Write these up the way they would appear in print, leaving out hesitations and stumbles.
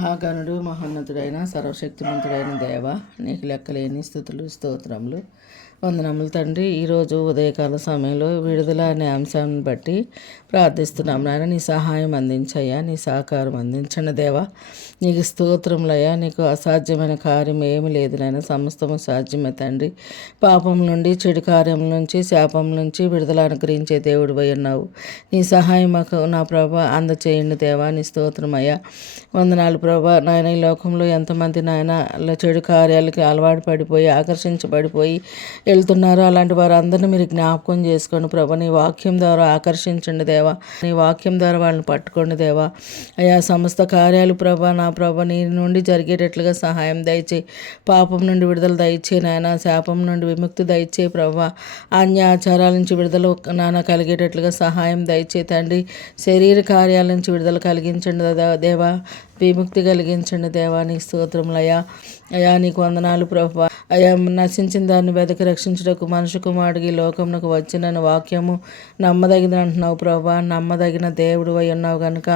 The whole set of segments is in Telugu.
మహాగణుడు మహోన్నతుడైన సర్వశక్తిమంతుడైన దేవ, నీకు లెక్కలేని స్థుతులు స్తోత్రములు వందనములు తండ్రి. ఈరోజు ఉదయకాల సమయంలో విడుదల అనే అంశాన్ని బట్టి ప్రార్థిస్తున్నాం నాయన. నీ సహాయం అందించయ్యా, నీ సహకారం అందించండి దేవా. నీకు స్తోత్రములయ్యా. నీకు అసాధ్యమైన కార్యం ఏమి లేదు నాయన, సమస్తము సాధ్యమే తండ్రి. పాపం నుండి, చెడు కార్యం నుంచి, శాపం నుంచి విడుదల అనుగ్రహించే దేవుడు అయి ఉన్నావు. నీ సహాయం మాకు నా ప్రభా అందచేయండి దేవా. నీ స్తోత్రమయ్యా, వందనాలు ప్రభా. నాయన ఈ లోకంలో ఎంతమంది నాయన చెడు కార్యాలకి అలవాటు పడిపోయి ఆకర్షించబడిపోయి వెళ్తున్నారో అలాంటి వారందరినీ మీరు జ్ఞాపకం చేసుకోండి ప్రభా. నీ వాక్యం ద్వారా ఆకర్షించండి దేవా. నీ వాక్యం ద్వారా వాళ్ళని పట్టుకోండి దేవా. అయా సమస్త కార్యాలు ప్రభా, నా ప్రభా నీ నుండి జరిగేటట్లుగా సహాయం దయచేయి. పాపం నుండి విడుదల దయచేయి నాయన, శాపం నుండి విముక్తి దయచేయి ప్రభా. అన్య ఆచారాల నుంచి విడుదల నాన్న కలిగేటట్లుగా సహాయం దయచేయి తండ్రి. శరీర కార్యాల నుంచి విడుదల కలిగించండి దేవా. విముక్తి కలిగించండి దేవా. నీ స్తోత్రములయ్యా. అయా నీకు వందనాలు ప్రభా. అయా నశించిన దాన్ని వెతకి రక్షించుటకు మనుషు కుమారుడికి ఈ లోకమునకు వచ్చిన వాక్యము నమ్మదగిన అంటున్నావు ప్రభా. నమ్మదగిన దేవుడు అయి ఉన్నావు కనుక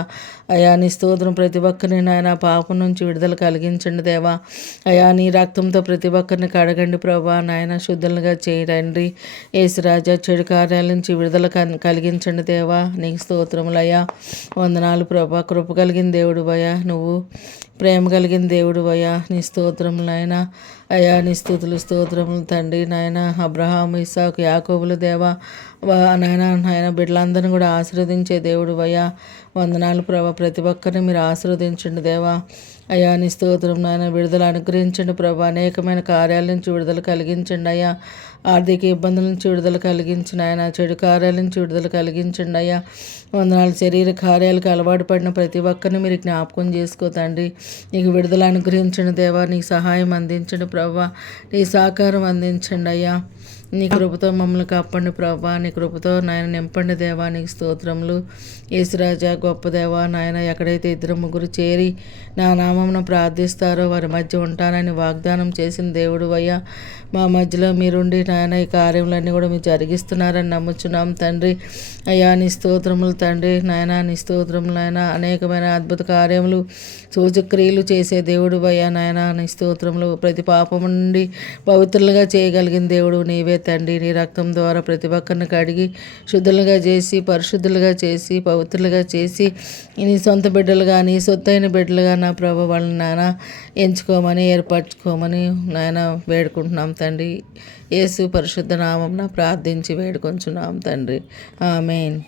అయా నీ స్తోత్రం. ప్రతి ఒక్కరిని నాయన పాపం నుంచి విడుదల కలిగించండి దేవా. అయా నీ రక్తంతో ప్రతి ఒక్కరిని కడగండి ప్రభా. నాయన శుద్ధులుగా చేయండి యేసురాజా. చెడు కార్యాల నుంచి విడుదల కలిగించండి దేవా. నీకు స్తోత్రములయ్యా. వందనాలు ప్రభా. కృప కలిగిన దేవుడు అయ్యా నువ్వు, ప్రేమ కలిగిన దేవుడు అయ్యా. నీ స్తోత్రములు నాయన. అయ్యా నీ స్తుతులు స్తోత్రములు తండ్రి. నాయన అబ్రహాము, ఇస్సాకు, యాకోబులు దేవా నాయన బిడ్డలందరినీ కూడా ఆశీర్వదించే దేవుడు అయ్యా. వందనాలు ప్రభా. ప్రతి ఒక్కరిని మీరు ఆశీర్వదించండి దేవా. అయ్యా నీ స్తోత్రం నాయన. విడుదల అనుగ్రహించండి ప్రభా. అనేకమైన కార్యాల నుంచి విడుదల కలిగించండి అయ్యా. ఆర్థిక ఇబ్బందుల నుంచి విడుదల కలిగించిన ఆయన, చెడు కార్యాల నుంచి విడుదల కలిగించండి అయ్యా. వందనాలు. శరీర కార్యాలకు అలవాటు పడిన ప్రతి ఒక్కరిని మీరు జ్ఞాపకం చేసుకోతండి. నీకు విడుదల అనుగ్రహించండి దేవా. నీకు సహాయం అందించండి ప్రభా. నీ సహకారం అందించండి అయ్యా. నీ కృపతో మమ్మల్ని కాపాడండి ప్రభా. నీ కృపతో నాయన నింపండి దేవా. నీకు స్తోత్రములు. యేసురాజా గొప్ప దేవా నాయన. ఎక్కడైతే ఇద్దరు ముగ్గురు చేరి నా నామమున ప్రార్థిస్తారో వారి మధ్య ఉంటానని వాగ్దానం చేసిన దేవుడు అయ్యా. మా మధ్యలో మీరుండి నాయన ఈ కార్యములన్నీ కూడా మీరు జరిగిస్తున్నారని నమ్ముచున్నాం తండ్రి. అయ్యా నీ స్తోత్రములు తండ్రి. నాయన నీ స్తోత్రములు నాయన. అనేకమైన అద్భుత కార్యములు సూచక్రియలు చేసే దేవుడు అయ్యా నాయన. నీ స్తోత్రములు. ప్రతి పాపము నుండి పవిత్రులుగా చేయగలిగిన దేవుడు నీవే తండ్రి. నీ రక్తం ద్వారా ప్రతి ఒక్కరిని కడిగి శుద్ధులుగా చేసి, పరిశుద్ధులుగా చేసి, పవిత్రులుగా చేసి నీ సొంత బిడ్డలుగా, నీ సొత్తైన బిడ్డలుగా నా ప్రభు వాళ్ళని నాయన ఎంచుకోమని, ఏర్పరచుకోమని నాయన వేడుకుంటున్నాం తండ్రి. యేసు పరిశుద్ధ నామమున ప్రార్థించి వేడుకొంచున్నాం తండ్రి. ఆమేన్.